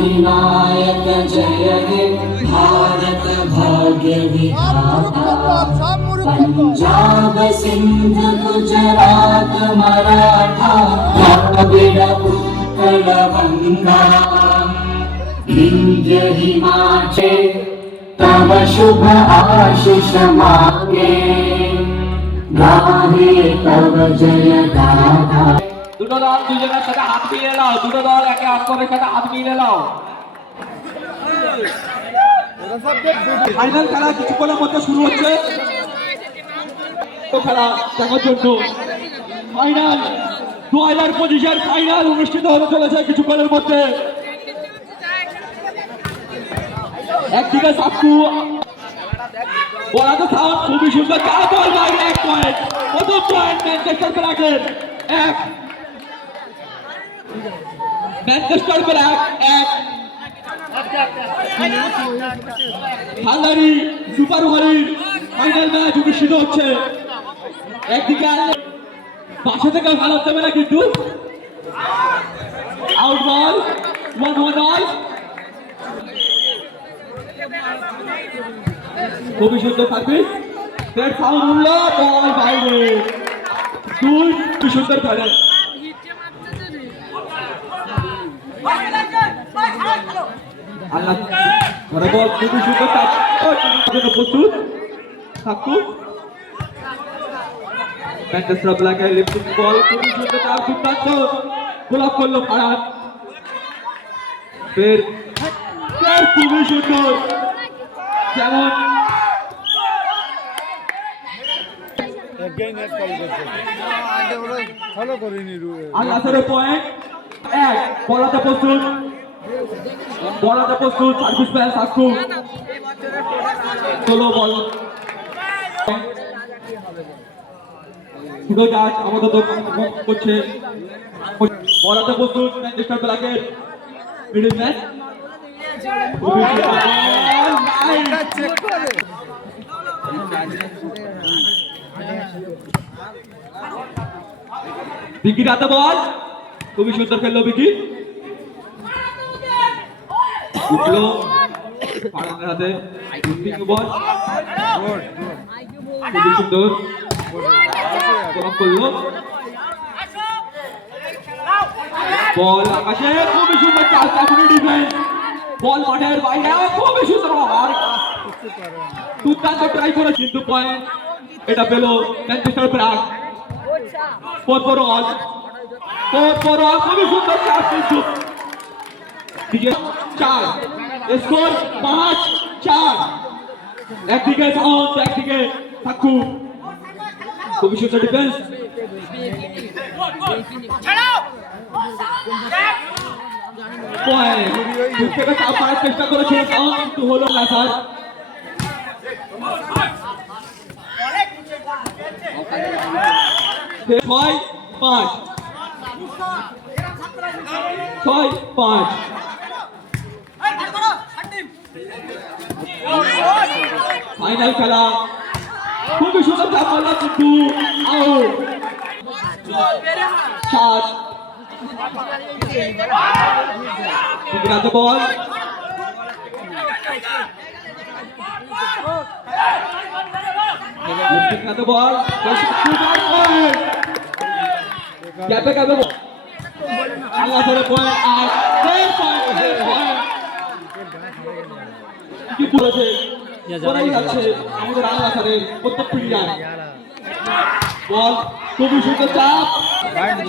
विनायक जय हे भारत भाग्य विधाता पंजाब सिंध गुजरात मराठा द्रविड़ उत्कल गंगा विंध्य हिमाचल तव शुभ आशीष मांगे गाहे तव जय गाथा। দুটো দল দুজনের সাথে হাত মিলিয়ে নাও, দুটো দল একে অপরের সাথে হাত মিলিয়ে নাও। ফাইনাল খেলা কিছুক্ষণের মধ্যে শুরু হচ্ছে। খেলা দেখার জন্য ফাইনাল 2025-এর ফাইনাল অনুষ্ঠিত হতে চলেছে কিছুক্ষণের মধ্যে। একদিকে সাক্কু বলাতে থাম, খুবই সুন্দর চার বল বাইরে, 1 পয়েন্ট। প্রথম পয়েন্ট ম্যানচেস্টার ব্ল্যাকের 1, ম্যানচেস্টার ব্ল্যাক 1। হাঙ্গারি সুপার ওভারের ফাইনাল ম্যাচ অনুষ্ঠিত হচ্ছে। একদিকে পাশে থেকে ভালো হবে না, কিন্তু আউট বল 1-1 খুবই সুন্দর থাকবে। ফের ফাউল হল, বল বাইরে, 2 সুন্দর খেলে। আল্লাহ বল খুবই সুন্দর প্রস্তুত থাকু। ম্যানচেস্টার ব্ল্যাকের লিফটিং বল খুবই সুন্দর, তার দুর্দান্ত গোলাপ করলো ফারাদ। ফের খুবই সুন্দর, যেমন আল্লাহের পয়েন্ট 1। বলাতে প্রস্তুত, বলাতে প্রস্তুত, সার্ভিস ম্যান সাক্কু। চলো বল শুধু গাছ আমাদের দোকান করছে। বলাতে প্রস্তুত ম্যানচেস্টার ব্ল্যাকের মিডল ম্যান। বিকি রাতে বল খুবই সুন্দর খেললো বিকি, উঠলো ফারানের হাতে বল খুবই সুন্দর গোলাপ করলো। বল আকাশে খুবই সুন্দর, 4 ডিফেন্স, বল মাঠের বাইরে খুবই সুন্দর, দুর্দান্ত ট্রাই করে, কিন্তু পয়েন্ট এটা পেল ম্যানচেস্টার ব্ল্যাক। 4-4 খুবই সুন্দর চার, কিন্তু 4 স্কোর 5-4। একদিকে সাউন্ড, একদিকে সাক্কু, খুবই সুন্দর ডিফেন্স। চেষ্টা করেছিল সাউন্ড, কিন্তু হলো না স্যার। 6-5 ফাইনাল খেলা খুবই সুন্দর চাপ মারলাম, কিন্তু আউট। 7 বল বল ক্যাপে ক্যাপে আল্লাহ ধরে পয়েন্ট। আর কি বলেছে করাই যাচ্ছে আমাদের আল্লাহ স্যারের প্রত্যেক প্লেয়ার। বল খুবই সুন্দর চাপ,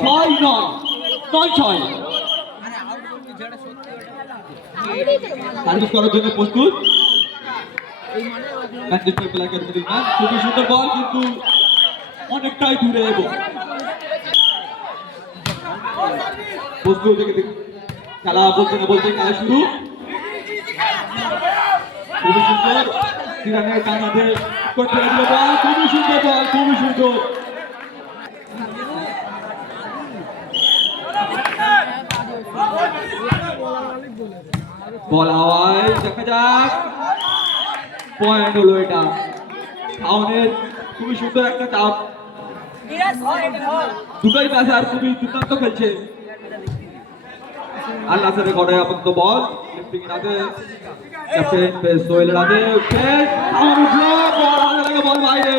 6-9 সার্ভিস করার জন্য প্রস্তুত ম্যানচেস্টার ব্ল্যাকের মিডল ম্যান। খুবই সুন্দর বল, কিন্তু অনেকটাই দূরে প্রস্তুত খেলা বলতে না বলতে খেলা শুরু। খুবই সুন্দর সিরানের কানাতে করতে লাগলো বল, খুবই সুন্দর বল, খুবই সুন্দর। বল আওয়াজ দেখা যাক, পয়েন্ট হলো এটা। শাওনের খুবই সুন্দর একটা চাপ, দুটোই প্যাসার খুবই দুর্দান্ত খেলছে। আল নাসেরের ঘরে আপাতত বল লিফটিং এর হাতে ক্যাপ্টেন সোহেলের হাতে ফের আমার উঠলো বল হাতে লাগে বল বাইরে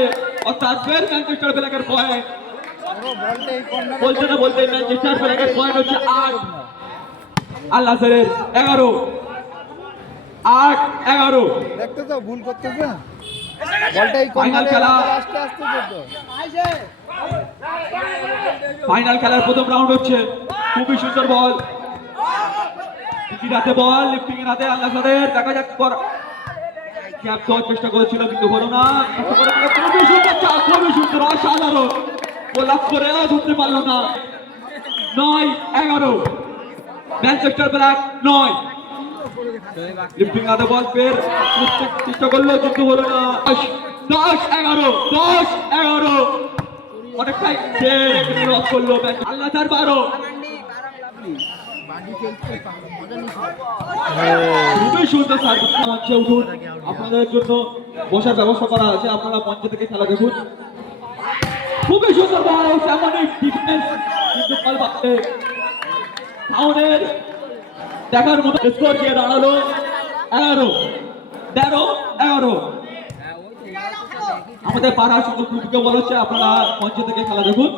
অর্থাৎ ফের ম্যানচেস্টার ব্ল্যাকের পয়েন্ট বলতে না বলতে ম্যানচেস্টার ব্ল্যাকের পয়েন্ট হচ্ছে 8 আল নাসেরের 11 8-11 দেখতে তো ভুল করতেছে বলটাই ফাইনাল খেলা আস্তে আস্তে যেত ফাইনাল খেলার প্রথম রাউন্ড হচ্ছে খুবই সুন্দর বল হাতে বল লিফটিং এর হাতে আল নাসেরের দেখা যাক ক্যাপ দেওয়ার চেষ্টা করেছিল কিন্তু হলো না খুবই সুন্দর চাল খুবই সুন্দর অসাধারণ গোলাপ করে ধরতে পারলো না 9-11 ম্যানচেস্টার ব্ল্যাক 9 লিফটিং হাতে বল ফের চেষ্টা করলো কিন্তু হলো না 10-11 অনেকটাই লস করলো আল নাসের 12 খুবই সুন্দর সার্ভিস মঞ্চে উঠুন আপনাদের জন্য বসার ব্যবস্থা করা আছে আপনারা মঞ্চ থেকে খেলা দেখুন খুবই সুন্দর বল সামনে ডিফেন্স কিন্তু বল বাড়ছে ফাউলের দেখার মতো স্কোর দিয়ে দাঁড়ালো 11 আমাদের পাড়ার সুন্দর গ্রুপকে বলা হচ্ছে আপনারা মঞ্চ থেকে খেলা দেখুন